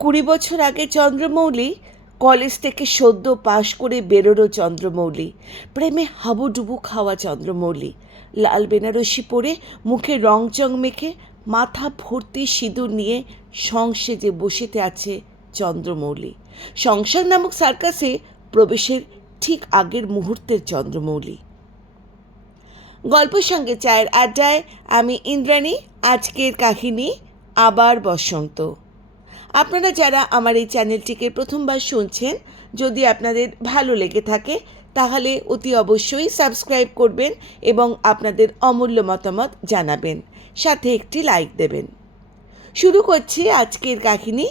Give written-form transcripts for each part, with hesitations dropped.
20 বছর আগে চন্দ্রমৌলি, কলেজ থেকে সদ্য পাশ করে বেরোনো চন্দ্রমৌলি, প্রেমে হাবুডুবু খাওয়া চন্দ্রমৌলি, লাল বেনারসি পরে মুখে রংচং মেখে মাথা ভর্তি সিঁদুর নিয়ে সংসেজে বসেতে আছে চন্দ্রমৌলি। সংসার নামক সার্কাসে প্রবেশের ঠিক আগের মুহূর্তের চন্দ্রমৌলি। গল্প সঙ্গে চায়ের আড্ডায় আমি ইন্দ্রাণী। আজকের কাহিনী আবার বসন্ত। আপনারা যারা আমার এই চ্যানেলটিকে প্রথমবার শুনছেন, যদি আপনাদের ভালো লেগে থাকে তাহলে অতি অবশ্যই সাবস্ক্রাইব করবেন এবং আপনাদের অমূল্য মতামত জানাবেন, সাথে একটি লাইক দেবেন। শুরু করছি আজকের কাহিনী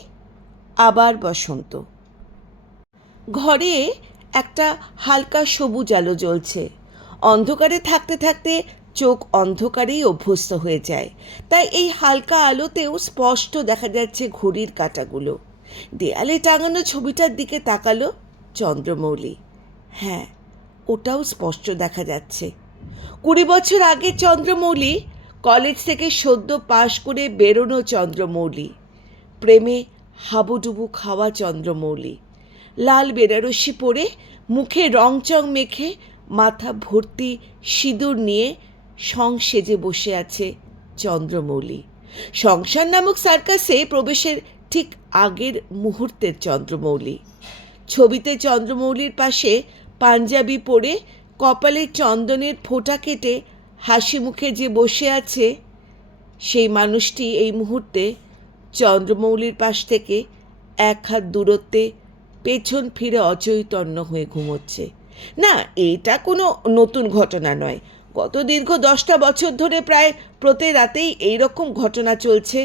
আবার বসন্ত। ঘরে একটা হালকা সবুজ আলো জ্বলছে। অন্ধকারে থাকতে থাকতে চোখ অন্ধকারেই অভ্যস্ত হয়ে যায়, তাই এই হালকা আলোতেও স্পষ্ট দেখা যাচ্ছে ঘড়ির কাঁটাগুলো। দেয়ালে টাঙানো ছবিটার দিকে তাকালো চন্দ্রমৌলি। হ্যাঁ, ওটাও স্পষ্ট দেখা যাচ্ছে। 20 বছর আগে চন্দ্রমৌলি, কলেজ থেকে সদ্য পাশ করে বেরোনো চন্দ্রমৌলি, প্রেমে হাবুডুবু খাওয়া চন্দ্রমৌলি, লাল বেনারসি পরে মুখে রংচং মেখে মাথা ভর্তি সিঁদুর নিয়ে সংসেজে বসে আছে চন্দ্রমৌলি। সংসার নামক সার্কাসে প্রবেশের ঠিক আগের মুহূর্তের চন্দ্রমৌলি। ছবিতে চন্দ্রমৌলির পাশে পাঞ্জাবি পরে কপালে চন্দনের ফোঁটা কেটে হাসি মুখে যে বসে আছে, সেই মানুষটি এই মুহূর্তে চন্দ্রমৌলির পাশ থেকে 1 হাত দূরত্বে পেছন ফিরে অচৈতন্য হয়ে ঘুমোচ্ছে। না, এটা কোনো নতুন ঘটনা নয়। গত দীর্ঘ 10টা বছর ধরে প্রায় প্রতি রাতেই এইরকম ঘটনা চলছে,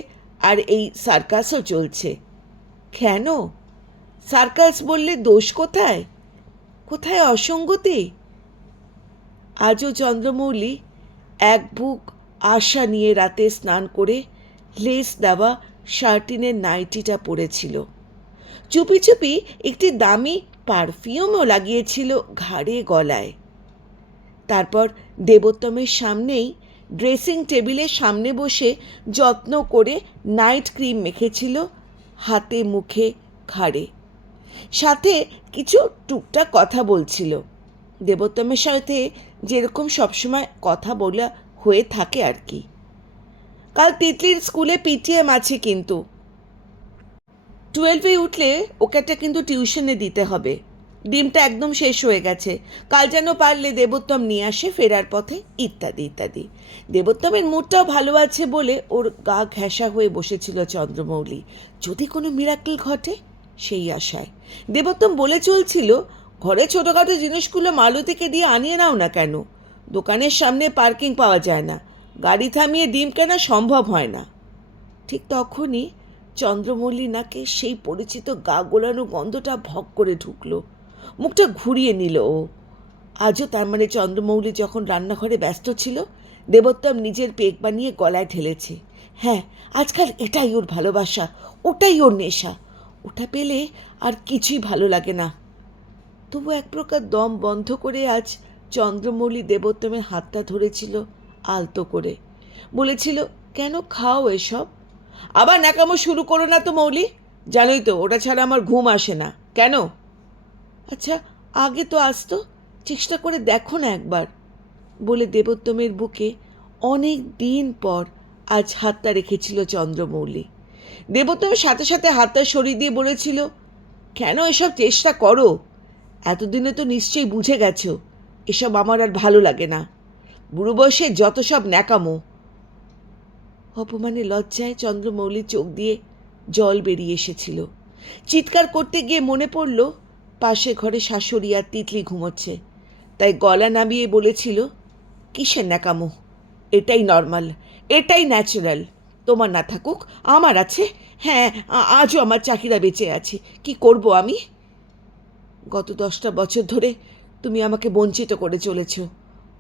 আর এই সার্কাসও চলছে। কেন? সার্কাস বললে দোষ কোথায়? কোথায় অসঙ্গতি? আজও চন্দ্রমৌলি এক বুক আশা নিয়ে রাতে স্নান করে লেস দেওয়া শার্টিনের নাইটিটা পরেছিল। চুপি চুপি একটি দামি পারফিউমও লাগিয়েছিল ঘাড়ে গলায়। তারপর দেবোত্তমের সামনেই ড্রেসিং টেবিলের সামনে বসে যত্ন করে নাইট ক্রিম মেখেছিল হাতে, মুখে, ঘাড়ে। সাথে কিছু টুকটাক কথা বলছিল। দেবোত্তমের সাথে যেরকম সবসময় কথা বলা হয়ে থাকে আর কি। কাল তিতলির স্কুলে পিটিএম আছে, কিন্তু 12-এ উঠলে ওকে কিন্তু টিউশনে দিতে হবে। ডিমটা একদম শেষ হয়ে গেছে, কাল যেন পারলে দেবোত্তম নিয়ে আসে ফেরার পথে, ইত্যাদি ইত্যাদি। দেবোত্তমের মুডটাও ভালো আছে বলে ওর গা ঘেঁষা হয়ে বসেছিল চন্দ্রমৌলি। যদি কোনো মিরাকেল ঘটে সেই আশায়। দেবোত্তম বলে চলছিল, ঘরে ছোটোখাটো জিনিসগুলো মালতীকে দিয়ে আনিয়ে নাও না কেন? দোকানের সামনে পার্কিং পাওয়া যায় না, গাড়ি থামিয়ে ডিম কেনা সম্ভব হয় না। ঠিক তখনই চন্দ্রমৌলি নাকে সেই পরিচিত গা গোলানো গন্ধটা ভগ করে ঢুকলো। মুখটা ঘুরিয়ে নিল ও। আজও তার মানে চন্দ্রমৌলি যখন রান্নাঘরে ব্যস্ত ছিল, দেবোত্তম নিজের পেক বানিয়ে গলায় ঢেলেছে। হ্যাঁ, আজকাল এটাই ওর ভালোবাসা, ওটাই ওর নেশা। ওটা পেলে আর কিছুই ভালো লাগে না। তবু এক প্রকার দম বন্ধ করে আজ চন্দ্রমৌলি দেবোত্তমের হাতটা ধরেছিল আলতো করে। বলেছিল, কেন খাও এসব? আবার ন্যাকামো শুরু করো না তো মৌলি, জানোই তো ওটা ছাড়া আমার ঘুম আসে না। কেন? আচ্ছা, আগে তো আসতো, চেষ্টা করে দেখো না একবার, বলে দেবোত্তমের বুকে অনেক দিন পর আজ হাতটা রেখেছিল চন্দ্রমৌলি। দেবোত্তমের সাথে সাথে হাতটা সরিয়ে দিয়ে বলেছিল, কেন এসব চেষ্টা করো? এতদিনে তো নিশ্চয়ই বুঝে গেছো এসব আমার আর ভালো লাগে না। বুড়ো বয়সে যত সব ন্যাকামো। অপমানে লজ্জায় চন্দ্রমৌলির চোখ দিয়ে জল বেরিয়ে এসেছিল। চিৎকার করতে গিয়ে মনে পড়ল পাশে ঘরে শাশুড়ি আর তিতলি ঘুমোচ্ছে, তাই গলা নামিয়ে বলেছিল, কিসের ন্যাকামো? এটাই নর্মাল, এটাই ন্যাচারাল। তোমার না থাকুক আমার আছে। হ্যাঁ, আজও আমার চাকিরা বেঁচে আছে। কি করব আমি? গত 10টা বছর ধরে তুমি আমাকে বঞ্চিত করে চলেছ,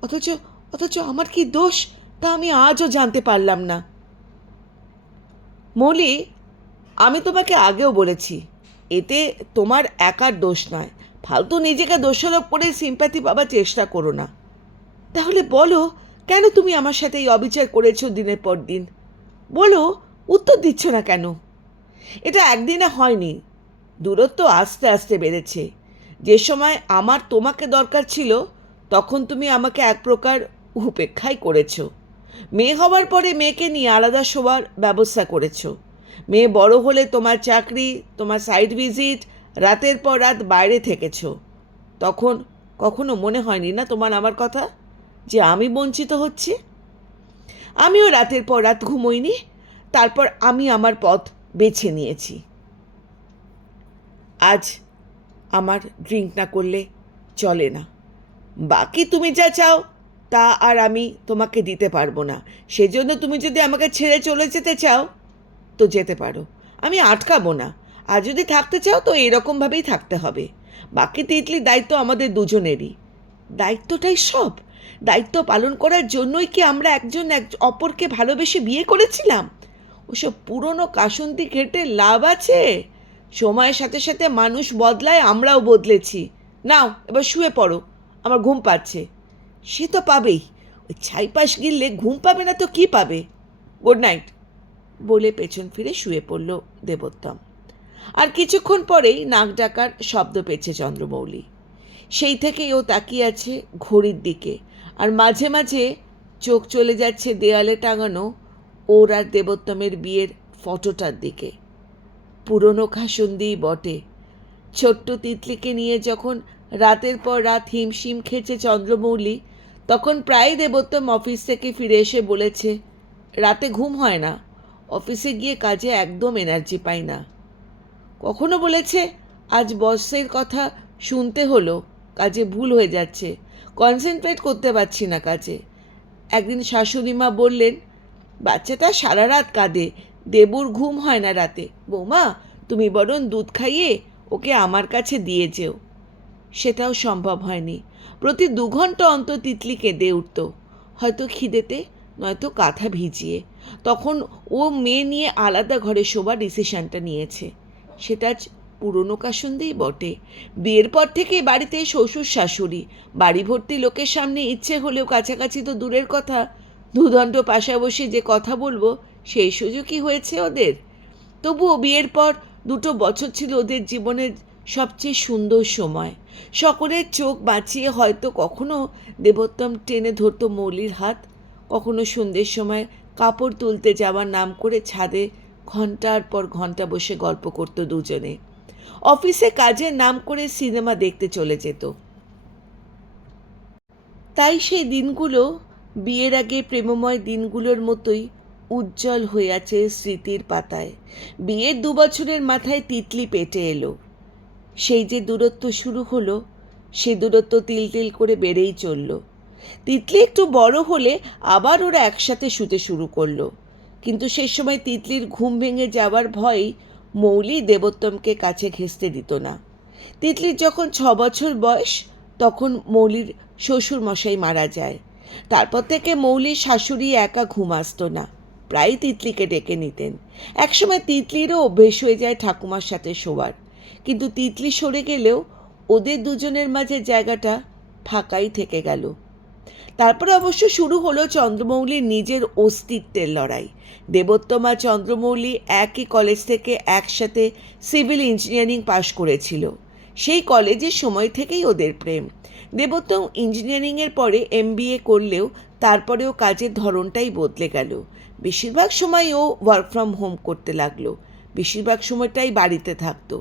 অথচ অথচ আমার কি দোষ তা আমি আজও জানতে পারলাম না। মৌলি, আমি তোমাকে আগেও বলেছি, এতে তোমার একার দোষ নয়। ফালতু নিজেকে দোষারোপ করে সিম্প্যাথি পাবার চেষ্টা করো না। তাহলে বলো, কেন তুমি আমার সাথে এই অবিচার করেছো দিনের পর দিন? বলো, উত্তর দিচ্ছ না কেন? এটা একদিনে হয়নি, দূরত্ব আস্তে আস্তে বেড়েছে। যে সময় আমার তোমাকে দরকার ছিল তখন তুমি আমাকে এক প্রকার উপেক্ষাই করেছো। মেয়ে হওয়ার পরে মেয়েকে নিয়ে আলাদা শোবার ব্যবস্থা করেছো। মেয়ে বড় হলে তোমার চাকরি, তোমার সাইড ভিজিট, রাতের পর রাত বাইরে থেকেছো। তখন কখনো মনে হয়নি না তোমার আমার কথা, যে আমি বঞ্চিত হচ্ছি? আমিও রাতের পর রাত ঘুমোইনি, তারপর আমি আমার পথ বেছে নিয়েছি। আজ আমার ড্রিঙ্ক না করলে চলে না। বাকি তুমি যা চাও তা আর আমি তোমাকে দিতে পারবো না। সেজন্য তুমি যদি আমাকে ছেড়ে চলে যেতে চাও তো যেতে পারো, আমি আটকাবো না। আর যদি থাকতে চাও তো এরকমভাবেই থাকতে হবে। বাকি তিতলির দায়িত্ব আমাদের দুজনেরই। দায়িত্বটাই সব। দায়িত্ব পালন করার জন্যই কি আমরা একজন অপরকে ভালোবেসে বিয়ে করেছিলাম? ওসব পুরনো কাসুন্দি ঘেঁটে লাভ আছে? সময়ের সাথে সাথে মানুষ বদলায়, আমরাও বদলেছি। নাও এবার শুয়ে পড়ো, আমার ঘুম পাচ্ছে। সে তো পাবেই, ওই ছাইপাশ গিললে ঘুম পাবে না তো কি পাবে? গুড নাইট বলে পেছন ফিরে শুয়ে পড়ল দেবোত্তম। আর কিছুক্ষণ পরেই নাক ডাকার শব্দ পেয়েছে চন্দ্রমৌলি। সেই থেকেই ও তাকিয়ে আছে ঘড়ির দিকে, আর মাঝে মাঝে চোখ চলে যাচ্ছে দেয়ালে টাঙানো ওর আর দেবোত্তমের বিয়ের ফটোটার দিকে। পুরনো খাসুন্দিই বটে। ছোট্ট তিতলিকে নিয়ে যখন রাতের পর রাত হিমশিম খেয়েছে চন্দ্রমৌলি, তখন প্রায় দেবোত্তম অফিস থেকে ফিরে এসে বলেছে, রাতে ঘুম হয় না, অফিসে গিয়ে কাজে একদম এনার্জি পাই না। কখনো বলেছে, আজ বসের কথা শুনতে হলো, কাজে ভুল হয়ে যাচ্ছে, কনসেন্ট্রেট করতে পারছি না কাজে। একদিন শাশুড়ি মা বললেন, বাচ্চাটা সারা রাত কাঁদে, দেবুর ঘুম হয় না রাতে, বৌমা তুমি বরং দুধ খাইয়ে ওকে আমার কাছে দিয়ে যেও। সেটাও সম্ভব হয়নি। প্রতি 2 ঘন্টা অন্তর তিতলি কেঁদে উঠত, হয়তো খিদেতে, নয়তো কাঁথা ভিজিয়ে। তখন ও মেয়ে নিয়ে আলাদা ঘরে শোবার ডিসিশনটা নিয়েছে। সেটা পুরনো কাসুন্দিই বটে। বিয়ের পর থেকেই বাড়িতে শ্বশুর শাশুড়ি, বাড়ি ভর্তি লোকের সামনে ইচ্ছে হলেও কাছাকাছি তো দূরের কথা, দুদণ্ড পাশাবসি যে কথা বলবো সেই সুযোগই হয়েছে ওদের। তবুও বিয়ের পর 2 বছর ছিল ওদের জীবনের সবচেয়ে সুন্দর সময়। সকলের চোখ বাঁচিয়ে হয়তো কখনো দেবোত্তম টেনে ধরতো মৌলির হাত, কখনো সন্ধ্যের সময় কাপড় তুলতে যাওয়ার নাম করে ছাদে ঘন্টার পর ঘন্টা বসে গল্প করত দুজনে। অফিসে কাজের নাম করে সিনেমা দেখতে চলে যেত। তাই সেই দিনগুলো বিয়ের আগে প্রেমময় দিনগুলোর মতোই উজ্জ্বল হয়ে আছে স্মৃতির পাতায়। বিয়ের 2 বছরের মাথায় তিতলি পেটে এলো। সেই যে দূরত্ব শুরু হলো, সে দূরত্ব তিল তিল করে বেড়েই চলল। তিতলি একটু বড় হলে আবার ওরা একসাথে শুতে শুরু করলো। কিন্তু সেই সময় তিতলির ঘুম ভেঙে যাওয়ার ভয় মৌলি দেবোত্তমকে কাছে ঘেঁষতে দিত না। তিতলির যখন 6 বছর বয়স তখন মৌলির শ্বশুর মশাই মারা যায়। তারপর থেকে মৌলির শাশুড়ি একা ঘুম আসতো না, প্রায় তিতলিকে ডেকে নিতেন। একসময় তিতলিরও অভ্যেস হয়ে যায় ঠাকুমার সাথে শোয়ার, কিন্তু তিতলি সরে গেলেও ওদের দুজনের মাঝে জায়গাটা ফাঁকাই থেকে গেল। তারপরে অবশ্য শুরু হলো চন্দ্রমৌলির নিজের অস্তিত্বের লড়াই। দেবোত্তম আর চন্দ্রমৌলি একই কলেজ থেকে একসাথে সিভিল ইঞ্জিনিয়ারিং পাশ করেছিল। সেই কলেজের সময় থেকেই ওদের প্রেম। দেবোত্তম ইঞ্জিনিয়ারিংয়ের পরে MBA করলেও তারপরেও কাজের ধরনটাই বদলে গেল। বেশিরভাগ সময় ও ওয়ার্ক ফ্রম হোম করতে লাগলো, বেশিরভাগ সময়টাই বাড়িতে থাকতো।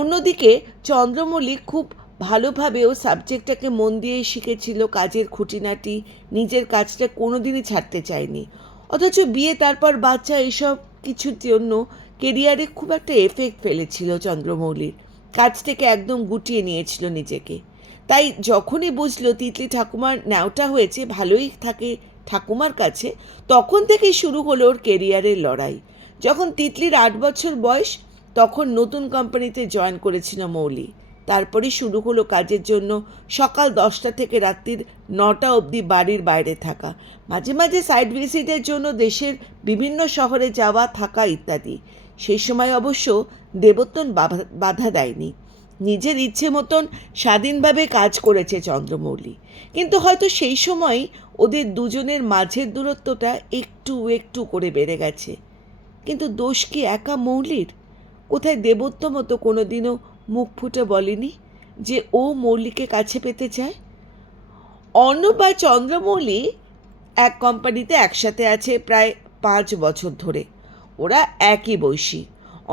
অন্যদিকে চন্দ্রমৌলি খুব ভালোভাবে ও সাবজেক্টটাকে মন দিয়ে শিখেছিল, কাজের খুঁটিনাটি, নিজের কাজটা কোনোদিনই ছাড়তে চায়নি। অথচ বিয়ে, তারপর বাচ্চা, এসব কিছুর জন্য কেরিয়ারে খুব একটা এফেক্ট ফেলেছিল চন্দ্রমৌলির। কাজ থেকে একদম গুটিয়ে নিয়েছিল নিজেকে। তাই যখনই বুঝলো তিতলি ঠাকুমার ন্যাওটা হয়েছে, ভালোই থাকে ঠাকুমার কাছে, তখন থেকেই শুরু হলো ওর কেরিয়ারের লড়াই। যখন তিতলির 8 বছর বয়স তখন নতুন কোম্পানিতে জয়েন করেছিল মৌলি। তারপরে শুরু হলো কাজের জন্য সকাল 10টা থেকে রাত্রির 9টা অবধি বাড়ির বাইরে থাকা, মাঝে মাঝে সাইড ভিজিটের জন্য দেশের বিভিন্ন শহরে যাওয়া থাকা ইত্যাদি। সেই সময় অবশ্য দেবোত্তম বাধা দেয়নি, নিজের ইচ্ছে মতন স্বাধীনভাবে কাজ করেছে চন্দ্রমৌলি। কিন্তু হয়তো সেই সময় ওদের দুজনের মাঝের দূরত্বটা একটু একটু করে বেড়ে গেছে। কিন্তু দোষ কি একা মৌলির? কোথায় দেবোত্তম তো কোনোদিনও মুখ ফুটে বলেনি যে ও মৌলিকে কাছে পেতে চায়? অর্ণব আর চন্দ্রমৌলি এক কোম্পানিতে একসাথে আছে প্রায় 5 বছর ধরে। ওরা একই বয়সী।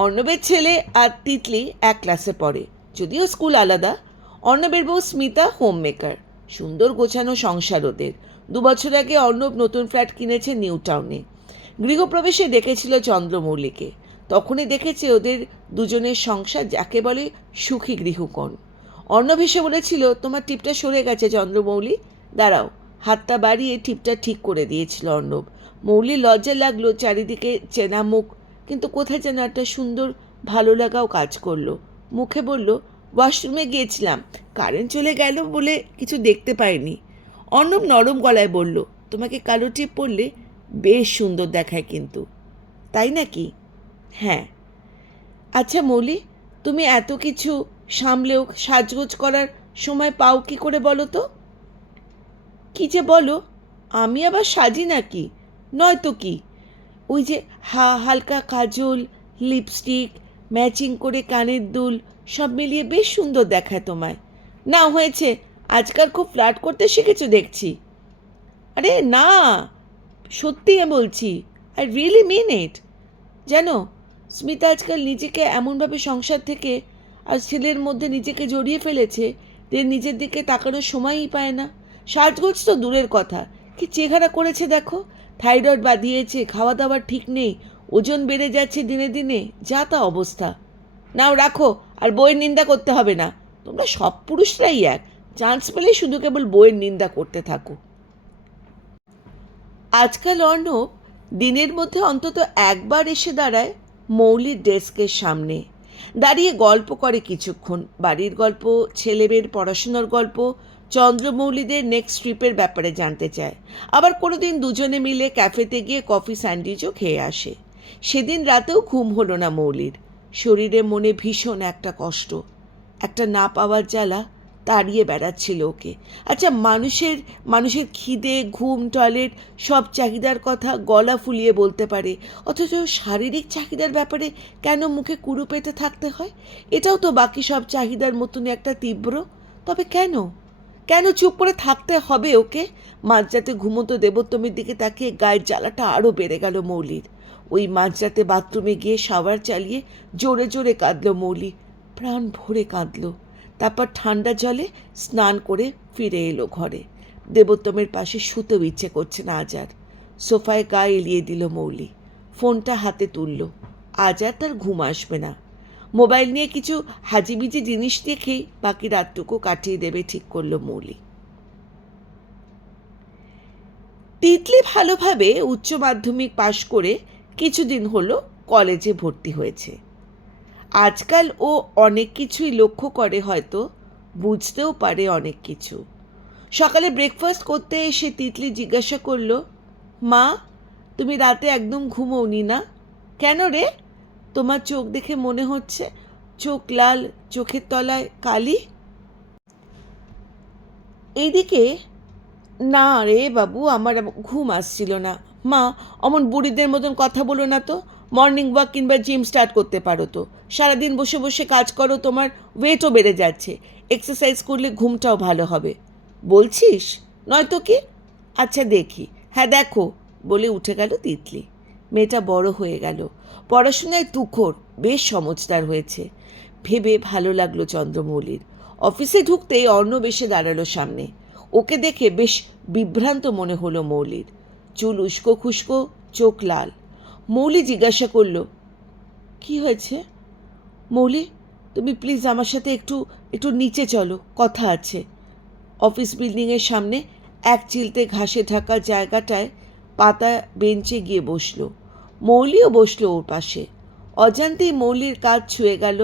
অর্ণবের ছেলে আর তিতলি এক ক্লাসে পড়ে, যদিও স্কুল আলাদা। অর্ণবের বউ স্মিতা হোম মেকার। সুন্দর গোছানো সংসার ওদের। 2 বছর আগে অর্ণব নতুন ফ্ল্যাট কিনেছে নিউ টাউনে। গৃহপ্রবেশে ডেকেছিল চন্দ্রমৌলিকে। তখনই দেখেছে ওদের দুজনের সংসার যাকে বলে সুখী গৃহকোণ। অর্ণব হেসে বলেছিল, তোমার টিপটা সরে গেছে চন্দ্রমৌলি, দাঁড়াও। হাতটা বাড়িয়ে টিপটা ঠিক করে দিয়েছিল অর্ণব। মৌলির লজ্জা লাগলো, চারিদিকে চেনা মুখ, কিন্তু কোথায় যেন একটা সুন্দর ভালো লাগাও কাজ করলো। মুখে বলল, ওয়াশরুমে গিয়েছিলাম, কারেন্ট চলে গেল বলে কিছু দেখতে পাইনি। অর্ণব নরম গলায় বলল, তোমাকে কালো টিপ পরলে বেশ সুন্দর দেখায় কিন্তু। তাই নাকি? হ্যাঁ। আচ্ছা মৌলি, তুমি এত কিছু সামলেও সাজগোজ করার সময় পাও কি করে বলো তো? কি যে বলো, আমি আবার সাজি নাকি? নয়তো কি, ওই যে হালকা কাজল, লিপস্টিক, ম্যাচিং করে কানের দুল, সব মিলিয়ে বেশ সুন্দর দেখায় তোমায়। না হয়েছে, আজকাল খুব ফ্লার্ট করতে শিখেছো দেখছি। আরে না, সত্যি বলছি, আই রিয়েলি মিন ইট। জানো, স্মিতা আজকাল নিজেকে এমনভাবে সংসার থেকে আর ছেলের মধ্যে নিজেকে জড়িয়ে ফেলেছে যে নিজের দিকে তাকানোর সময়ই পায় না। সাজগোজ তো দূরের কথা, কি চেহারা করেছে দেখো। থাইরয়েড বাঁধিয়েছে, খাওয়া দাওয়ার ঠিক নেই, ওজন বেড়ে যাচ্ছে দিনে দিনে, যা তা অবস্থা। নাও রাখো, আর বইয়ের নিন্দা করতে হবে না। তোমরা সব পুরুষরাই এক, চান্স পেলে শুধু কেবল বইয়ের নিন্দা করতে থাকো। আজকাল অর্ণব দিনের মধ্যে অন্তত একবার এসে দাঁড়ায় মৌলির ডেস্কের সামনে, দাঁড়িয়ে গল্প করে কিছুক্ষণ। বাড়ির গল্প, ছেলেমেয়ের পড়াশোনার গল্প, চন্দ্রমৌলিদের নেক্সট ট্রিপের ব্যাপারে জানতে চায়। আবার কোনোদিন দুজনে মিলে ক্যাফেতে গিয়ে কফি স্যান্ডউইচও খেয়ে আসে। সেদিন রাতেও ঘুম হলো না মৌলির। শরীরে মনে ভীষণ একটা কষ্ট, একটা না পাওয়ার জ্বালা তাড়িয়ে বেড়াচ্ছিল ওকে। আচ্ছা, মানুষের খিদে, ঘুম, টয়লেট সব চাহিদার কথা গলা ফুলিয়ে বলতে পারে, অথচ শারীরিক চাহিদার ব্যাপারে কেন মুখে কুরু পেতে থাকতে হয়? এটাও তো বাকি সব চাহিদার মতনই একটা তীব্র। তবে কেন কেন চুপ করে থাকতে হবে ওকে? মাঝরাতে ঘুমোতো দেবোত্তমের দিকে তাকিয়ে গায়ের জ্বালাটা আরও বেড়ে গেল মৌলির। ওই মাঝরাতে বাথরুমে গিয়ে শাওয়ার চালিয়ে জোরে জোরে কাঁদল মৌলি, প্রাণ ভরে কাঁদল। তারপর ঠান্ডা জলে স্নান করে ফিরে এলো ঘরে। দেবোত্তমের পাশে শুতেও ইচ্ছে করছে না আজ আর। সোফায় গা এলিয়ে দিল মৌলি, ফোনটা হাতে তুলল। আজ আর তার ঘুম আসবে না। মোবাইল নিয়ে কিছু হাজিবিজি জিনিস দেখেই বাকি রাতটুকু কাটিয়ে দেবে ঠিক করলো মৌলি। তিতলি ভালোভাবে উচ্চ মাধ্যমিক পাশ করে কিছুদিন হলো কলেজে ভর্তি হয়েছে। আজকাল ও অনেক কিছুই লক্ষ্য করে, হয়তো বুঝতেও পারে অনেক কিছু। সকালে ব্রেকফাস্ট করতে এসে তিতলি জিজ্ঞাসা করলো, মা, তুমি রাতে একদম ঘুমোওনি না? কেন রে? তোমার চোখ দেখে মনে হচ্ছে চোখ লাল, চোখের তলায় কালি। এইদিকে, না রে বাবু, আমার ঘুম আসছিল না। মা, অমন বুড়িদের মতন কথা বলো না তো। মর্নিং ওয়াক কিংবা জিম স্টার্ট করতে পারো তো। সারাদিন বসে বসে কাজ করো, তোমার ওয়েটও বেড়ে যাচ্ছে। এক্সারসাইজ করলে ঘুমটাও ভালো হবে। বলছিস? নয়তো কি? আচ্ছা দেখি। হ্যাঁ দেখো, বলে উঠে গেল তিতলি। মেয়েটা বড় হয়ে গেল, পড়াশোনায় তুখোড়, বেশ সমজদার হয়েছে। ভেবে ভালো লাগলো চন্দ্রমৌলির। অফিসে ঢুকতেই অর্ণব এসে দাঁড়ালো সামনে। ওকে দেখে বেশ বিভ্রান্ত মনে হলো মৌলির। চুল উস্কো খুস্কো, চোখ লাল। মৌলি জিজ্ঞাসা করল, কি হয়েছে? মৌলি, তুমি প্লিজ আমার সাথে একটু একটু নিচে চলো, কথা আছে। অফিস বিল্ডিংয়ের সামনে এক চিলতে ঘাসে ঢাকা জায়গাটায় পাতা বেঞ্চে গিয়ে বসলো। মৌলিও বসলো ওর পাশে। অজান্তেই মৌলির কাঁধ ছুঁয়ে গেল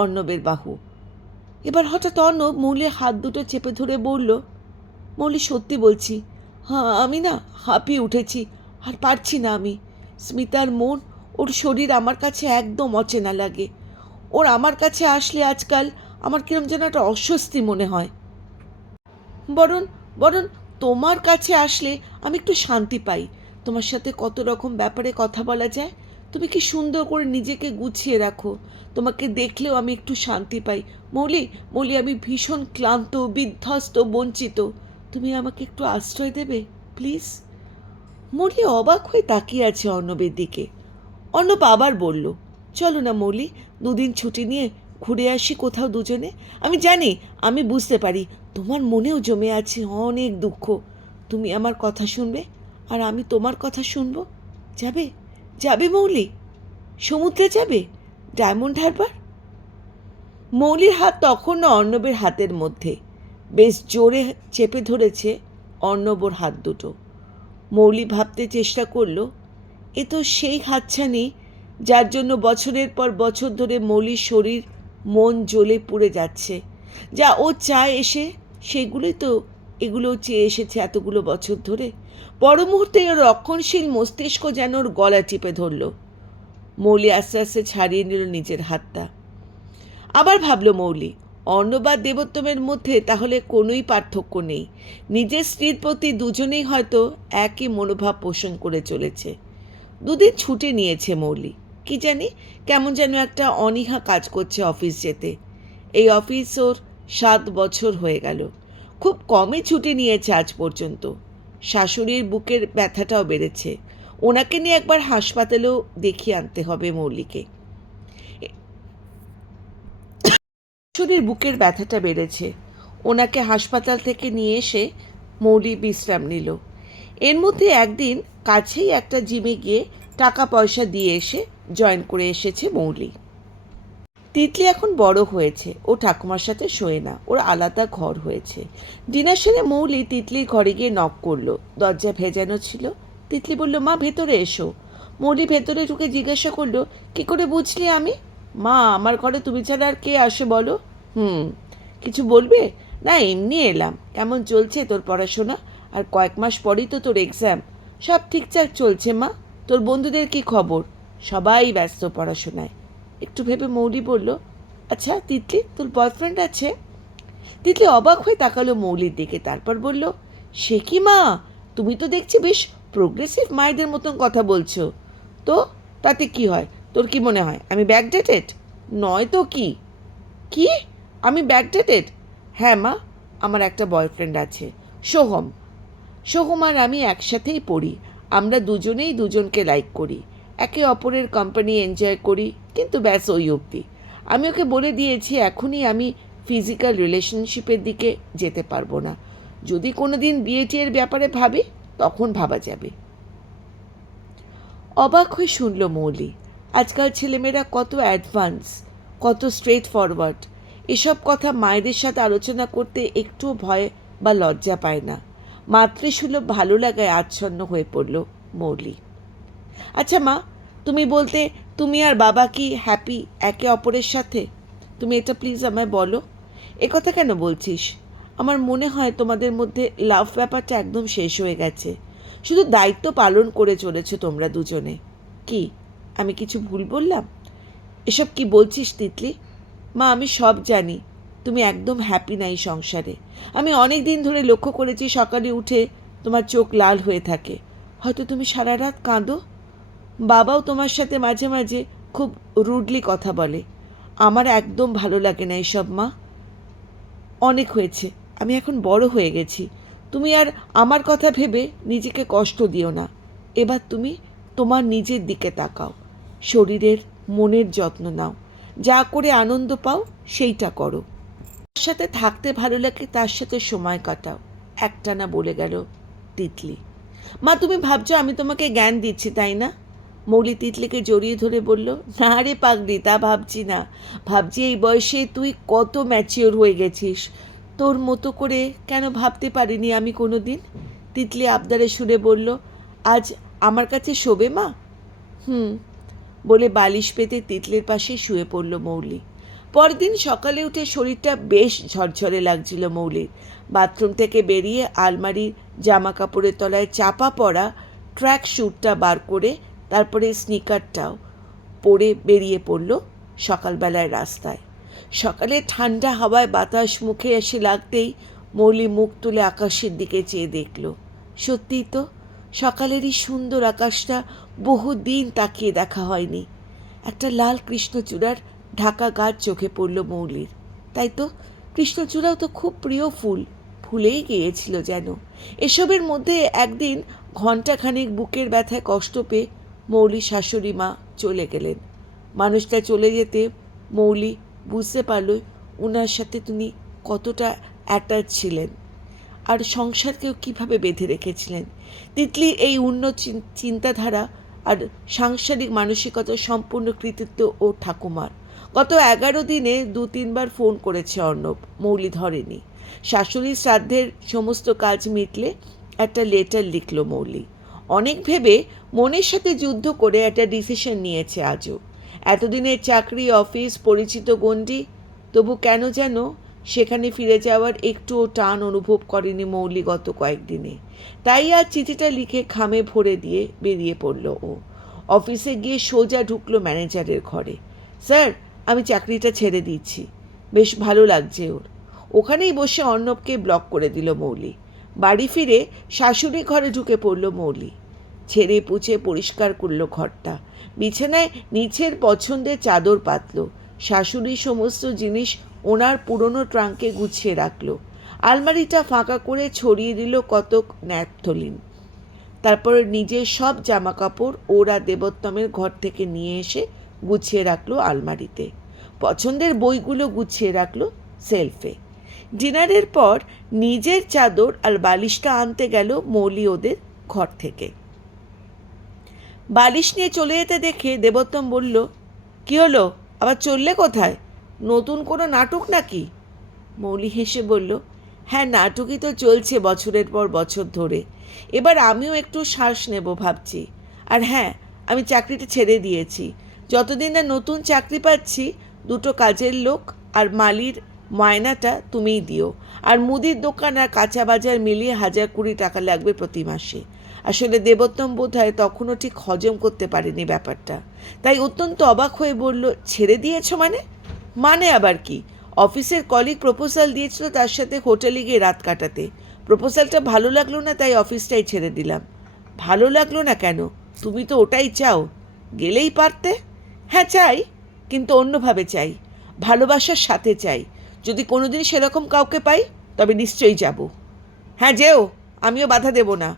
অর্ণবের বাহু। এবার হঠাৎ অর্ণব মৌলির হাত দুটো চেপে ধরে বলল, মৌলি, সত্যি বলছি, হ্যাঁ আমি না হাঁপিয়ে উঠেছি, আর পারছি না আমি। স্মিতার মন, ওর শরীর আমার কাছে একদম অচেনা লাগে। ওর আমার কাছে আসলে আজকাল আমার কিরম যেন একটা অস্বস্তি মনে হয়। বরং বরং তোমার কাছে আসলে আমি একটু শান্তি পাই। তোমার সাথে কত রকম ব্যাপারে কথা বলা যায়, তুমি কি সুন্দর করে নিজেকে গুছিয়ে রাখো, তোমাকে দেখলেও আমি একটু শান্তি পাই। মৌলি, মৌলি, আমি ভীষণ ক্লান্ত, বিধ্বস্ত, বঞ্চিত। তুমি আমাকে একটু আশ্রয় দেবে প্লিজ? মৌলি অবাক হয়ে তাকিয়ে আছে অর্ণবের দিকে। অর্ণব আবার বলল, চলো না মৌলি, দুদিন ছুটি নিয়ে ঘুরে আসি কোথাও দুজনে। আমি জানি, আমি বুঝতে পারি তোমার মনেও জমে আছে অনেক দুঃখ। তুমি আমার কথা শুনবে আর আমি তোমার কথা শুনবো। যাবে? যাবে মৌলি? সমুদ্রে যাবে? ডায়মন্ড হারবার? মৌলির হাত তখনও অর্ণবের হাতের মধ্যে। বেশ জোরে চেপে ধরেছে অর্ণবর হাত দুটো। মৌলি ভাবতে চেষ্টা করলো, এ তো সেই হাতছানি যার জন্য বছরের পর বছর ধরে মৌলির শরীর মন জ্বলে পুড়ে যাচ্ছে। যা ও চায় এসে সেগুলোই তো এগুলো চেয়ে এসেছে এতগুলো বছর ধরে। পর মুহূর্তে ওর রক্ষণশীল মস্তিষ্ক যেন ওর গলা টিপে ধরল। মৌলি আস্তে আস্তে ছাড়িয়ে নিল নিজের হাতটা। আবার ভাবল মৌলি, অর্ণব আর দেবোত্তমের মধ্যে তাহলে কোনোই পার্থক্য নেই। নিজের স্ত্রীর প্রতি দুজনেই হয়তো একই মনোভাব পোষণ করে চলেছে। দুদিন ছুটি নিয়েছে মৌলি। কি জানি কেমন যেন একটা অনীহা কাজ করছে অফিস যেতে। এই অফিস ওর 7 বছর হয়ে গেল। খুব কমই ছুটি নিয়েছে আজ পর্যন্ত। শাশুড়ির বুকের ব্যথাটাও বেড়েছে। ওনাকে নিয়ে একবার হাসপাতালেও দেখিয়ে আনতে হবে মৌলিকে। শাশুড়ির বুকের ব্যথাটা বেড়েছে। ওনাকে হাসপাতাল থেকে নিয়ে এসে মৌলি বিশ্রাম নিল। এর মধ্যে একদিন কাছেই একটা জিমে গিয়ে টাকা পয়সা দিয়ে এসে জয়েন করে এসেছে মৌলি। তিতলি এখন বড় হয়েছে, ও ঠাকুমার সাথে শোয় না, ওর আলাদা ঘর হয়েছে। ডিনার সেরে মৌলি তিতলির ঘরে গিয়ে নক করলো। দরজা ভেজানো ছিল। তিতলি বলল, মা ভেতরে এসো। মৌলি ভেতরে ঢুকে জিজ্ঞাসা করলো, কি করে বুঝলি আমি? মা, আমার ঘরে তুমি ছাড়া আর কে আসে বলো? কিছু বলবে? না, এমনি এলাম। কেমন চলছে তোর পড়াশোনা? আর কয়েক মাস পরই তো তোর এক্সাম। সব ঠিকঠাক চলছে মা। তোর বন্ধুদের কি খবর? সবাই ব্যস্ত পড়াশোনায়। একটু ভেবে মৌলি বলল, আচ্ছা তিতলি, তোর বয়ফ্রেন্ড আছে? তিতলি অবাক হয়ে তাকালো মৌলির দিকে, তারপর বলল, সে কি মা, তুমি তো দেখছি বেশ প্রোগ্রেসিভ মায়েদের মতন কথা বলছো। তো তাতে কি হয়? তোর কি মনে হয় আমি ব্যাকডেটেড? নয় তো কি? কি? আমি ব্যাকডেটেড? হ্যাঁ মা, আমার একটা বয়ফ্রেন্ড আছে, সোহম। সোহম আর আমি একসাথেই পড়ি। আমরা দুজনেই দুজনকে লাইক করি, একে অপরের কোম্পানি এনজয় করি, কিন্তু ব্যাস ওই অবধি। আমি ওকে বলে দিয়েছি এখনই আমি ফিজিক্যাল রিলেশনশিপের দিকে যেতে পারবো না। যদি কোনো দিন বিয়ে টিয়ের ব্যাপারে ভাবি তখন ভাবা যাবে। অবাক হয়ে শুনল মৌলি। আজকাল ছেলেমেয়েরা কত অ্যাডভান্স, কত স্ট্রেট ফরওয়ার্ড। এসব কথা মায়েদের সাথে আলোচনা করতে একটুও ভয় বা লজ্জা পায় না। মাতৃসুলভ ভালো লাগায় আচ্ছন্ন হয়ে পড়ল মৌলি। আচ্ছা মা, তুমি বলতে তুমি আর বাবা কি হ্যাপি একে অপরের সাথে? তুমি এটা প্লিজ আমায় বলো। কথা কেন বলছিস? আমার মনে হয় তোমাদের মধ্যে লাভ ব্যাপারটা একদম শেষ হয়ে গেছে। শুধু দায়িত্ব পালন করে চলেছো তোমরা দুজনে। কি, আমি কিছু ভুল বললাম? এসব কি বলছিস তিতলি? মা, আমি সব জানি তুমি একদম হ্যাপি না এই সংসারে। আমি অনেক দিন ধরে লক্ষ্য করেছি সকালে উঠে তোমার চোখ লাল হয়ে থাকে। হয়তো তুমি সারা রাত কাঁদো। বাবাও তোমার সাথে মাঝে মাঝে খুব রুডলি কথা বলে। আমার একদম ভালো লাগে না এসব মা। অনেক হয়েছে, আমি এখন বড় হয়ে গেছি। তুমি আর আমার কথা ভেবে নিজেকে কষ্ট দিও না। এবার তুমি তোমার নিজের দিকে তাকাও, শরীরের মনের যত্ন নাও, যা করে আনন্দ পাও সেইটা করো। তার সাথে থাকতে ভালো লাগে তার সাথে সময় কাটাও, একটানা বলে গেল তিতলি। মা, তুমি ভাবছো আমি তোমাকে জ্ঞান দিচ্ছি তাই না? মৌলি তিতলিকে জড়িয়ে ধরে বলল, না রে পাগলি, তা ভাবছি না। ভাবছি এই বয়সে তুই কত ম্যাচিওর হয়ে গেছিস। তোর মতো করে কেন ভাবতে পারিনি আমি কোনো দিন? তিতলি আবদারে সুরে বলল, আজ আমার কাছে শোবে মা? বলে বালিশ পেতে তিতলির পাশে শুয়ে পড়ল মৌলি। পরদিন সকালে উঠে শরীরটা বেশ ঝরঝরে লাগছিল মৌলির। বাথরুম থেকে বেরিয়ে আলমারির জামা কাপড়ের তলায় চাপা পড়া ট্র্যাক স্যুটটা বার করে তারপরে স্নিকারটাও পরে বেরিয়ে পড়ল সকালবেলায় রাস্তায়। সকালে ঠান্ডা হাওয়ায় বাতাস মুখে এসে লাগতেই মৌলি মুখ তুলে আকাশের দিকে চেয়ে দেখল। সত্যিই তো, সকালেরই সুন্দর আকাশটা বহুদিন তাকিয়ে দেখা হয়নি। একটা লাল কৃষ্ণচূড়ার ঢাকা গাছ চোখে পড়ল মৌলির। তাই তো, কৃষ্ণচূড়াও তো খুব প্রিয় ফুল, ফুলেই গিয়েছিল যেন। এসবের মধ্যে একদিন ঘণ্টাখানেক বুকের ব্যথায় কষ্ট পেয়ে মৌলির শাশুড়ি মা চলে গেলেন। মানুষটা চলে যেতে মৌলি বুঝতে পারল ওনার সাথে তিনি কতটা অ্যাটাচ ছিলেন আর সংসারকেও কিভাবে বেঁধে রেখেছিলেন। তিতলির এই উন্নত চিন্তাধারা আর সাংসারিক মানসিকতার সম্পূর্ণ কৃতিত্ব ও ঠাকুমার। গত 11 দিনে 2-3 বার ফোন করেছে অর্ণব, মৌলি ধরেনি। শাশুড়ির শ্রাদ্ধের সমস্ত কাজ মিটলে একটা লেটার লিখল মৌলি। অনেক ভেবে মনের সাথে যুদ্ধ করে একটা ডিসিশন নিয়েছে আজও। এতদিনের চাকরি, অফিস, পরিচিত গণ্ডি, তবু কেন যেন সেখানে ফিরে যাওয়ার একটুও টান অনুভব করেনি মৌলি গত কয়েকদিনে। তাই আজ চিঠিটা লিখে খামে ভরে দিয়ে বেরিয়ে পড়ল ও। অফিসে গিয়ে সোজা ঢুকলো ম্যানেজারের ঘরে। স্যার, আমি চাকরিটা ছেড়ে দিচ্ছি, বেশ ভালো লাগছে ওর। ওখানেই বসে অর্ণবকে ব্লক করে দিল মৌলি। বাড়ি ফিরে শাশুড়ি ঘরে ঢুকে পড়ল মৌলি। ছেড়ে পুছে পরিষ্কার করলো ঘরটা। বিছানায় নিচের পছন্দের চাদর পাতলো। শাশুড়ির সমস্ত জিনিস ওনার পুরনো ট্রাঙ্কে গুছিয়ে রাখলো। আলমারিটা ফাঁকা করে ছড়িয়ে দিল কতক ন্যাপথলিন। তারপর নিজের সব জামা কাপড় ওরা দেবোত্তমের ঘর থেকে নিয়ে এসে গুছিয়ে রাখলো আলমারিতে। পছন্দের বইগুলো গুছিয়ে রাখলো সেলফে। ডিনারের পর নিজের চাদর আর বালিশটা আনতে গেল মৌলি ওদের ঘর থেকে। বালিশ নিয়ে চলে যেতে দেখে দেবোত্তম বলল, কি হলো, আবার চললে কোথায়? নতুন কোনো নাটক নাকি? মৌলি হেসে বলল, হ্যাঁ, নাটকই তো চলছে বছরের পর বছর ধরে। এবার আমিও একটু শ্বাস নেব ভাবছি। আর হ্যাঁ, আমি চাকরিটা ছেড়ে দিয়েছি। যতদিন না নতুন চাকরি পাচ্ছি, 2টো কাজের লোক আর মালির মায়নাটা তুমিই দিও। আর মুদির দোকান আর কাঁচা বাজার মিলিয়ে 1020 টাকা লাগবে প্রতি মাসে। আসলে দেবোত্তম বোধহয় তখনও ঠিক হজম করতে পারেনি ব্যাপারটা, তাই অত্যন্ত অবাক হয়ে বলল, ছেড়ে দিয়েছ মানে? মানে আবার কি? অফিসের কলিগ প্রপোজাল দিয়েছিল তার সাথে হোটেলে গিয়ে রাত কাটাতে। প্রপোজালটা ভালো লাগলো না, তাই অফিসটাই ছেড়ে দিলাম। ভালো লাগলো না কেন? তুমি তো ওটাই চাও, গেলেই পারতে। হ্যাঁ চাই, কিন্তু অন্যভাবে চাই, ভালোবাসার সাথে চাই। যদি কোনোদিন সেরকম কাউকে পাই তবে নিশ্চয়ই যাব। হ্যাঁ যেও, আমিও বাধা দেব না।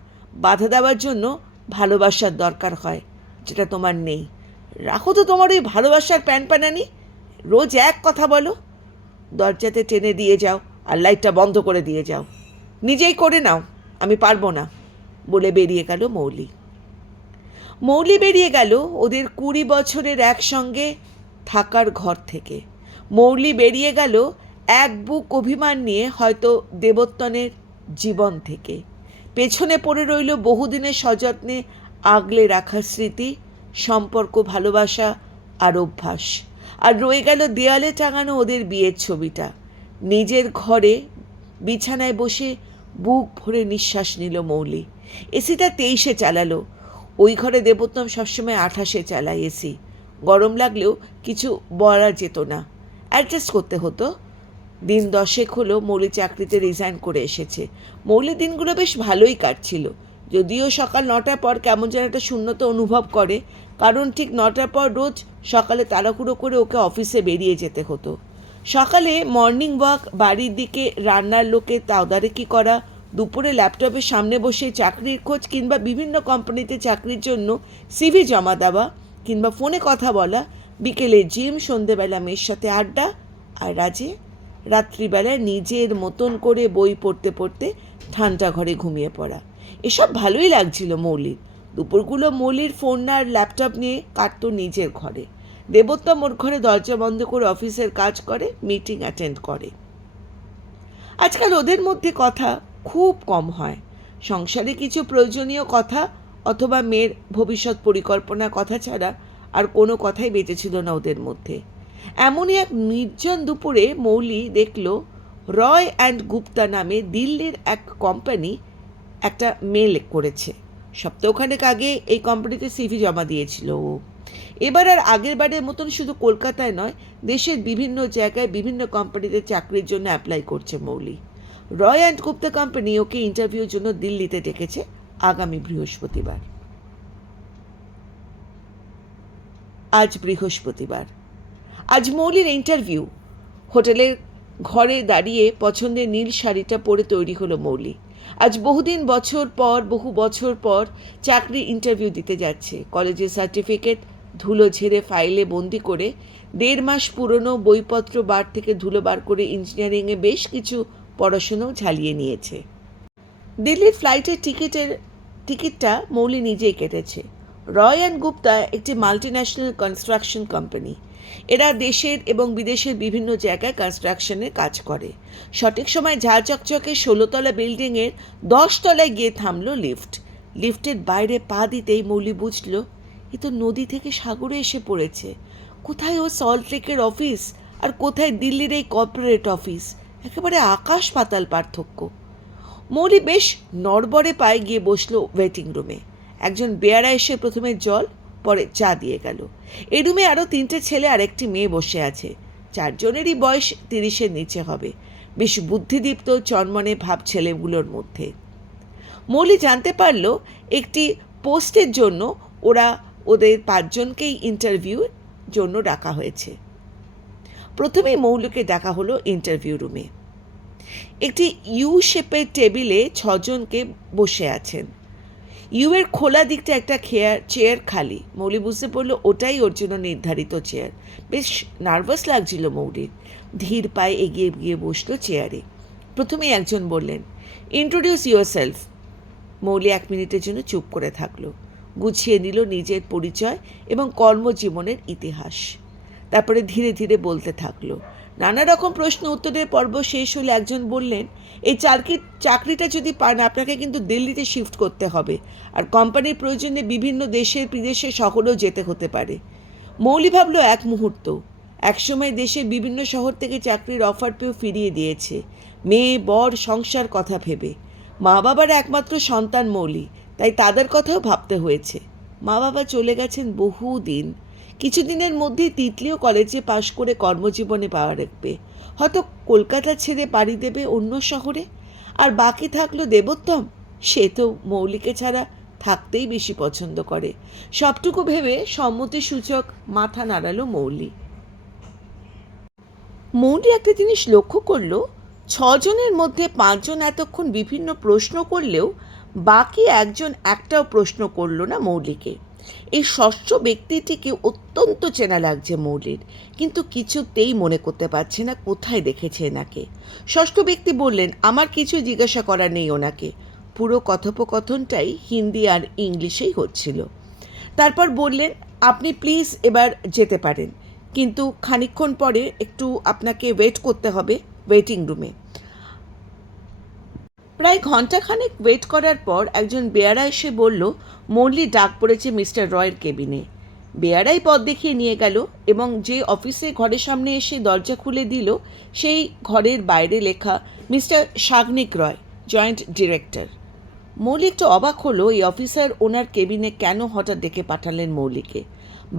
বাধা দেওয়ার জন্য ভালোবাসার দরকার হয়, যেটা তোমার নেই। রাখো তো তোমার ওই ভালোবাসার প্যানপ্যানানি, রোজ এক কথা বলো। দরজাতে টেনে দিয়ে যাও আর লাইটটা বন্ধ করে দিয়ে যাও। নিজেই করে নাও, আমি পারবো না, বলে বেরিয়ে গেল মৌলি। মৌলি বেরিয়ে গেল ওদের 20 বছরের একসঙ্গে থাকার ঘর থেকে। মৌলি বেরিয়ে গেল এক বুক অভিমান নিয়ে, হয়তো দেবোত্তনের জীবন থেকে। পেছনে পড়ে রইল বহুদিনের সযত্নে আগলে রাখা স্মৃতি, সম্পর্ক, ভালোবাসা আর অভ্যাস। আর রয়ে গেল দেয়ালে টাঙানো ওদের বিয়ের ছবিটা। নিজের ঘরে বিছানায় বসে বুক ভরে নিঃশ্বাস নিল মৌলি। এসিটা 23-এ চালালো। ওই ঘরে দেবোত্তম সবসময় 28-এ চালায় এসি। গরম লাগলেও কিছু বলা যেত না, অ্যাডজাস্ট করতে হতো। দিন 10 হলো মৌলি চাকরিতে রিজাইন করে এসেছে। মৌলির দিনগুলো বেশ ভালোই কাটছিল, যদিও সকাল 9টার পর কেমন যেন একটা শূন্যতা অনুভব করে, কারণ ঠিক 9টার পর রোজ সকালে তাড়াহুড়ো করে ওকে অফিসে বেরিয়ে যেতে হতো। সকালে মর্নিং ওয়াক, বাড়ির দিকে রান্নার লোকের তদারকি করা, দুপুরে ল্যাপটপের সামনে বসে চাকরির খোঁজ কিংবা বিভিন্ন কোম্পানিতে চাকরির জন্য সিভি জমা দেওয়া কিংবা ফোনে কথা বলা, বিকেলে জিম, সন্ধেবেলা মেয়ের সাথে আড্ডা, আর রাত্রিবেলায় নিজের মতন করে বই পড়তে পড়তে ঠান্ডা ঘরে ঘুমিয়ে পড়া। এসব ভালোই লাগছিল মৌলির। দুপুরগুলো মৌলির ফোন আর ল্যাপটপ নিয়ে কাটতো নিজের ঘরে। দেবোত্তম ওর ঘরে দরজা বন্ধ করে অফিসের কাজ করে, মিটিং অ্যাটেন্ড করে। আজকাল ওদের মধ্যে কথা খুব কম হয়। সংসারে কিছু প্রয়োজনীয় কথা অথবা মেয়ের ভবিষ্যৎ পরিকল্পনার কথা ছাড়া আর কোনো কথাই বেঁচেছিল না ওদের মধ্যে। এমনই এক নির্জন দুপুরে মৌলি দেখল রয় অ্যান্ড গুপ্তা নামে দিল্লির এক কোম্পানি একটা মেল করেছে। সপ্তাহখানেক আগে এই কোম্পানিতে সিভি জমা দিয়েছিল ও। এবার আর আগের বারের মতন শুধু কলকাতায় নয়, দেশের বিভিন্ন জায়গায় বিভিন্ন কোম্পানিতে চাকরির জন্য অ্যাপ্লাই করছে মৌলি। রয় অ্যান্ড গুপ্তা কোম্পানি ওকে ইন্টারভিউর জন্য দিল্লিতে ডেকেছে আগামী বৃহস্পতিবার। আজ বৃহস্পতিবার। আজ মৌলির ইন্টারভিউ। হোটেলের ঘরে দাঁড়িয়ে পছন্দের নীল শাড়িটা পরে তৈরি হলো মৌলি। আজ বহু বছর পর চাকরি ইন্টারভিউ দিতে যাচ্ছে। কলেজের সার্টিফিকেট ধুলো ঝেড়ে ফাইলে বন্দি করে 1.5 মাস পুরনো বইপত্র বার থেকে ধুলো বার করে ইঞ্জিনিয়ারিংয়ে বেশ কিছু পড়াশুনোও ঝালিয়ে নিয়েছে। দিল্লির ফ্লাইটের টিকিটটা মৌলি নিজেই কেটেছে। রয় অ্যান্ড গুপ্তা একটি মাল্টিন্যাশনাল কনস্ট্রাকশন কোম্পানি। এরা দেশের এবং বিদেশের বিভিন্ন জায়গায় কনস্ট্রাকশনের কাজ করে। সঠিক সময় ঝাঁ চকচকে 16তলা বিল্ডিংয়ের 10 তলায় গিয়ে থামল লিফট। লিফটের বাইরে পা দিতেই মৌলি বুঝল এ তো নদী থেকে সাগরে এসে পড়েছে। কোথায় ও সল্ট লেকের অফিস আর কোথায় দিল্লির এই কর্পোরেট অফিস, একেবারে আকাশ পাতাল পার্থক্য। মৌলি বেশ নড়বড়ে পায়ে গিয়ে বসলো ওয়েটিং রুমে। একজন বেয়ারা এসে প্রথমে জল, পরে চা দিয়ে গেল। এই রুমে আরও 3টে ছেলে আর একটি মেয়ে বসে আছে। 4 জনেরই বয়স 30-এর নিচে হবে। বেশ বুদ্ধিদীপ্ত চনমনে ভাব ছেলেগুলোর মধ্যে। মৌলি জানতে পারল একটি পোস্টের জন্য ওদের 5 জনকেই ইন্টারভিউর জন্য ডাকা হয়েছে। প্রথমেই মৌলিকে ডাকা হলো ইন্টারভিউ রুমে। একটি ইউ শেপের টেবিলে 6 জনকে বসে আছেন। ইউ এর খোলা দিকটা একটা চেয়ার খালি। মৌলি বুঝতে পড়লো ওটাই ওর জন্য নির্ধারিত চেয়ার। বেশ নার্ভাস লাগছিল মৌলির। ধীর পায়ে এগিয়ে গিয়ে বসলো চেয়ারে। প্রথমেই একজন বললেন, ইন্ট্রোডিউস ইউর সেলফ। মৌলি 1 মিনিটের জন্য চুপ করে থাকলো। গুছিয়ে নিল নিজের পরিচয় এবং কর্মজীবনের ইতিহাস। তারপরে ধীরে ধীরে বলতে থাকলো। নানা রকম প্রশ্ন উত্তরের পর্ব শেষ হলে একজন বললেন, এই চাকরিটা যদি পান আপনাকে কিন্তু দিল্লিতে শিফট করতে হবে, আর কোম্পানির প্রয়োজনে বিভিন্ন দেশের বিদেশে শহরেও যেতে হতে পারে। মৌলি ভাবল এক মুহূর্ত, একসময় দেশের বিভিন্ন শহর থেকে চাকরির অফার পেয়েও ফিরিয়ে দিয়েছে, মেয়ে বর সংসার কথা ভেবে। মা বাবার একমাত্র সন্তান মৌলি, তাই তাদের কথাও ভাবতে হয়েছে। মা বাবা চলে গেছেন বহুদিন। কিছুদিনের মধ্যেই তিতলিও কলেজে পাশ করে কর্মজীবনে পা রাখবে। হয়তো কলকাতা ছেড়ে পাড়ি দেবে অন্য শহরে। আর বাকি থাকলো দেবোত্তম। সে তো মৌলিকে ছাড়া থাকতেই বেশি পছন্দ করে। সবটুকু ভেবে সম্মতিসূচক মাথা নাড়ালো মৌলি। মৌলি একটা জিনিস লক্ষ্য করলো, 6 জনের মধ্যে 5 জন এতক্ষণ বিভিন্ন প্রশ্ন করলেও বাকি একজন একটাও প্রশ্ন করলো না মৌলিকে। এই ষষ্ঠ ব্যক্তিটিকে অত্যন্ত চেনা লাগছে মৌলির, কিন্তু কিছুতেই মনে করতে পারছে না কোথায় দেখেছে এনাকে। ষষ্ঠ ব্যক্তি বললেন, আমার কিছু জিজ্ঞাসা করার নেই ওনাকে। পুরো কথোপকথনটাই হিন্দি আর ইংলিশেই হচ্ছিল। তারপর বললেন, আপনি প্লিজ এবার যেতে পারেন, কিন্তু খানিকক্ষণ পরে একটু আপনাকে ওয়েট করতে হবে ওয়েটিং রুমে। প্রায় ঘণ্টাখানেক ওয়েট করার পর একজন বেয়ারা এসে বলল, মৌলি ডাক পড়েছে মিস্টার রয়ের কেবিনে। বেয়ারাই পথ দেখিয়ে নিয়ে গেল এবং যে অফিসে ঘরের সামনে এসে দরজা খুলে দিল সেই ঘরের বাইরে লেখা মিস্টার সাগনিক রয়, জয়েন্ট ডিরেক্টর। মৌলি একটু অবাক হলো, এই অফিসার ওনার কেবিনে কেন হঠাৎ ডেকে পাঠালেন মৌলিকে।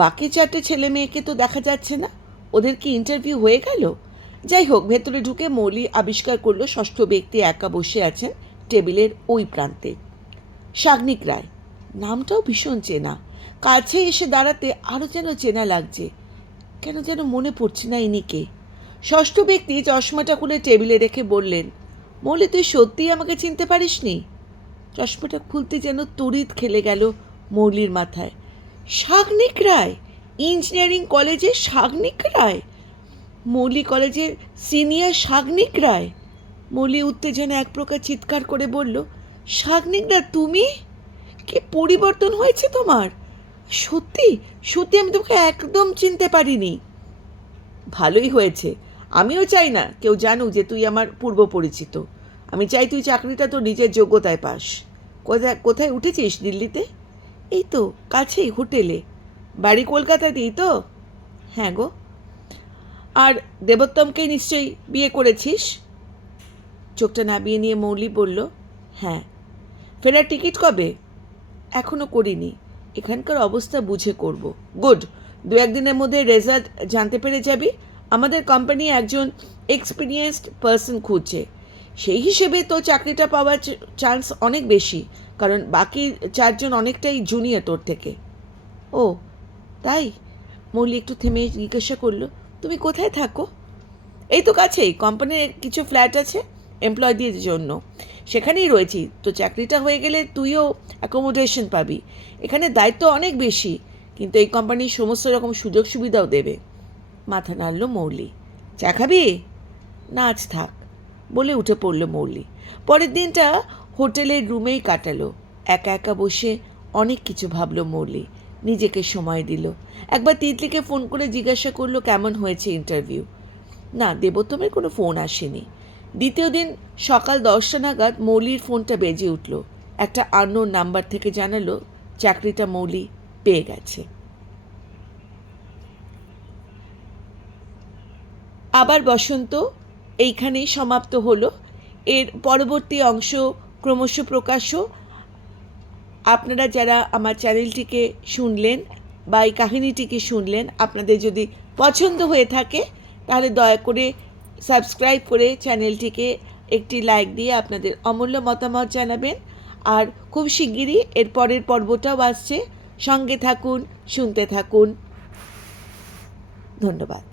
বাকি 4টে ছেলে মেয়েকে তো দেখা যাচ্ছে না, ওদের কি ইন্টারভিউ হয়ে গেল? যাই হোক, ভেতরে ঢুকে মৌলি আবিষ্কার করলো ষষ্ঠ ব্যক্তি একা বসে আছেন টেবিলের ওই প্রান্তে। সাগনিক রায়, নামটাও ভীষণ চেনা। কাছে এসে দাঁড়াতে আরও যেন চেনা লাগছে, কেন যেন মনে পড়ছে না ইনিকে। ষষ্ঠ ব্যক্তি চশমাটা খুলে টেবিলে রেখে বললেন, মৌলি তুই সত্যিই আমাকে চিনতে পারিসনি? চশমাটা খুলতে যেন তড়িৎ খেলে গেল মৌলির মাথায়। সাগনিক রায়, ইঞ্জিনিয়ারিং কলেজের সাগনিক রায়, মৌলি কলেজের সিনিয়র সাগনিক রায়। মৌলি উত্তেজনা এক প্রকার চিৎকার করে বলল, সাগনিক রায় তুমি? কি পরিবর্তন হয়েছে তোমার! সত্যি সত্যি আমি তোমাকে একদম চিনতে পারিনি। ভালোই হয়েছে, আমিও চাই না কেউ জানুক যে তুই আমার পূর্ব পরিচিত। আমি চাই তুই চাকরিটা তো নিজের যোগ্যতায় পাস। কোথায় উঠেছিস দিল্লিতে? এই তো কাছেই, হোটেলে। বাড়ি কলকাতাতেই তো? হ্যাঁ গো। আর দেবোত্তমকে নিশ্চয়ই বিয়ে করেছিস? চোখটা নাবিয়ে নিয়ে মৌলি বলল, হ্যাঁ। ফেরার টিকিট কবে? এখনও করিনি, এখানকার অবস্থা বুঝে করব। গুড, 2-1 দিনের মধ্যে রেজাল্ট জানতে পেরে যাবি। আমাদের কোম্পানি একজন এক্সপিরিয়েন্সড পার্সন খুঁজছে। সেই হিসেবে তো চাকরিটা পাওয়ার চান্স অনেক বেশি, কারণ বাকি চারজন অনেকটাই জুনিয়র তোর থেকে। ও তাই? মৌলি একটু থেমে জিজ্ঞাসা করলো, তুমি কোথায় থাকো? এই তো কাছেই, কোম্পানির কিছু ফ্ল্যাট আছে এমপ্লয়ীদের জন্য, সেখানেই রয়েছি। তো চাকরিটা হয়ে গেলে তুইও অ্যাকোমোডেশন পাবি। এখানে দায়িত্ব অনেক বেশি, কিন্তু এই কোম্পানির সমস্ত রকম সুযোগ সুবিধাও দেবে। মাথা নাড়ল মৌলি। চা খাবি? না আজ থাক, বলে উঠে পড়ল মৌলি। পরের দিনটা হোটেলের রুমেই কাটালো। একা একা বসে অনেক কিছু ভাবলো মৌলি, নিজেকে সময় দিল। একবার তিতলিকে ফোন করে জিজ্ঞাসা করলো কেমন হয়েছে ইন্টারভিউ। না, দেবোত্তমের কোনো ফোন আসেনি। দ্বিতীয় দিন সকাল 10টা নাগাদ মৌলির ফোনটা বেজে উঠল। একটা আননোন নাম্বার থেকে জানালো চাকরিটা মৌলি পেয়ে গেছে। আবার বসন্ত এইখানেই সমাপ্ত হলো। এর পরবর্তী অংশ ক্রমশ প্রকাশ্য। আপনারা যারা আমার চ্যানেলটিকে শুনলেন বা এই কাহিনীটিকে শুনলেন, আপনাদের যদি পছন্দ হয়ে থাকে তাহলে দয়া করে সাবস্ক্রাইব করে চ্যানেলটিকে একটি লাইক দিয়ে আপনাদের অমূল্য মতামত জানাবেন। আর খুব শিগগিরই এর পরের পর্বটাও আসছে। সঙ্গে থাকুন, শুনতে থাকুন। ধন্যবাদ।